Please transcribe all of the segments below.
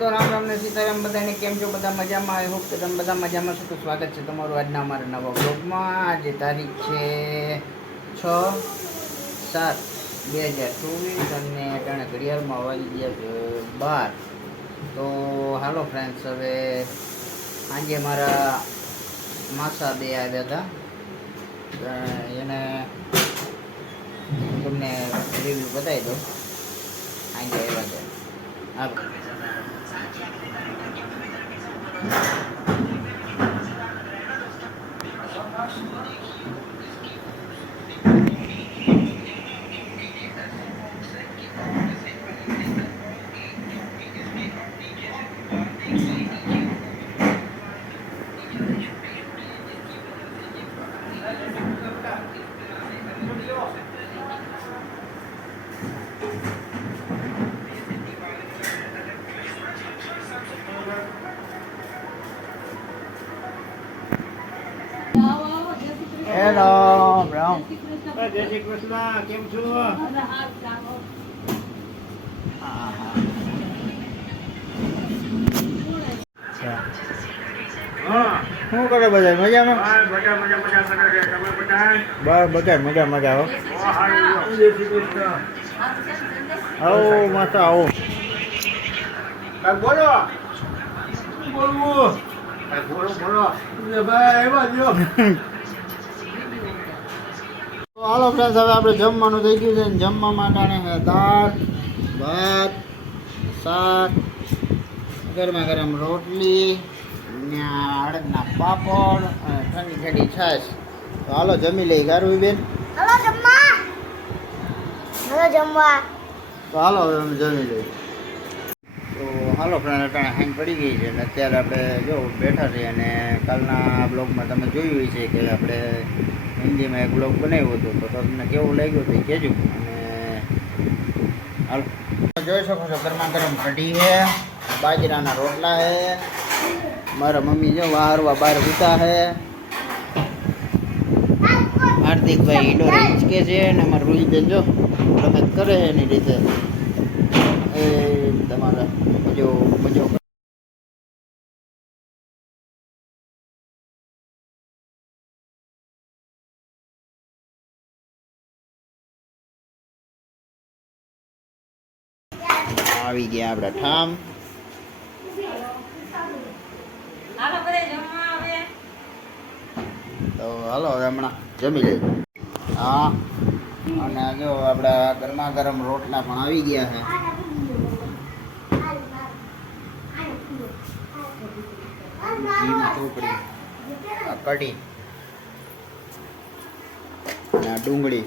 તો રામ રામ ને સીતારામ બધાને કેમ છો? બધા મજામાં? આઈ હોપ કે તમે બધા મજામાં છો. તો સ્વાગત છે તમારું આજના અમારા નવા બ્લોગમાં. આજે તારીખ છે 6/7/2024 અને અટાણે ઘડિયાળમાં વાગી ગયા છે 12. તો હાલો ફ્રેન્ડ્સ, હવે આજે મારા માસા બે આવ્યા હતા, એને તમને રિવ્યૂ બતાવી દો. આજે આવ્યા છે હેલો બ્રાઉન. જય શ્રી કૃષ્ણ, કેમ છો? શું કરે બધા? મજામાં? બધા મજા કરે છે. તમે બધા? બસ બધા મજા હો. જય શ્રી કૃષ્ણ. આવો માતા આવો. બોલો. શું બોલવું? બોલો. ભાઈ એવા જો. હાલો ફ્રેન્ડ્સ, હવે આપણે જમવાનું થઈ ગયું છે ને જમવામાં ટાણે છે દાળ ભાત શાક, ગરમા ગરમ રોટલી ને અડદના પાપડ અને ઠંડી ઠંડી છાશ. તો હાલો જમી લઈ. ગારું બેન, હલો જમવા. તો હાલો હવે અમે જમી લઈએ. તો હાલો ફ્રેન્ડ, અટાણે હાંજ પડી ગઈ છે અને અત્યારે આપણે જો બેઠા છીએ. અને કાલના બ્લોગમાં તમે જોયું હોય છે કે આપણે હિન્દીમાં એક બ્લોગ બનાવ્યો હતો, તો તમને કેવું લાગ્યું તે કહેજો. અને હાલો જોઈ શકો છો, ગરમા ગરમ કઢી છે, બાજરાના રોટલા છે, મારા મમ્મી જો વારવા બહાર ઉતા છે, હાર્દિકભાઈ ઈડોરે હિંચકે છે અને અમારા રૂહીબેન જો રમત કરે છે એની રીતે. એ તમારા મજો આવી ગયા આપણા ઠામ. તો હાલો હવે હમણાં જમી લઈએ. હા, અને જો આપણા ગરમા ગરમ રોટલા પણ આવી ગયા છે. ઘીમાં ચોપડી, આ કઢી અને આ ડુંગળી.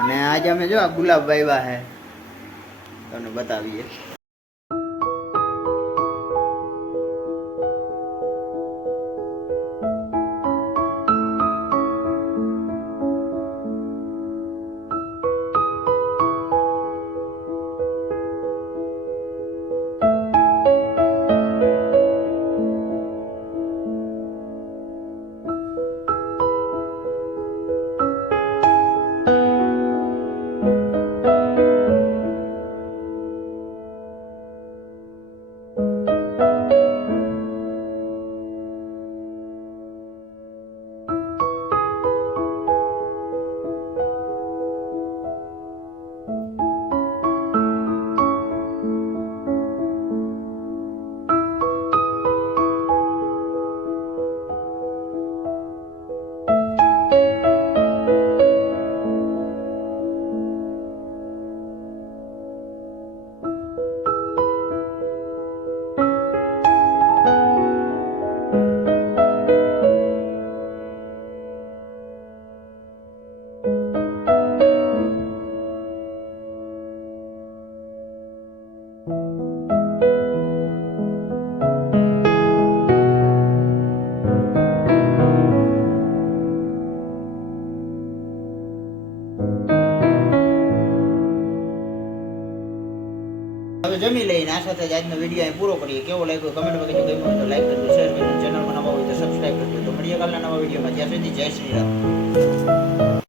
અને આજે અમે જો આ ગુલાબ વાવ્યા છે, તમને બતાવીએ. હવે જમી લઈને આ સાથે જ આજનો વિડીયો અહીં પૂરો કરીએ. કેવો લાગ્યો કમેન્ટમાં કહેજો. ગમ્યું હોય તો લાઈક કરજો, શેર કરજો, ચેનલમાં નવા હોય તો સબસ્ક્રાઈબ કરજો. તો મળીએ કાલના નવા વિડીયોમાં. જ્યાં સુધી જય શ્રી રામ.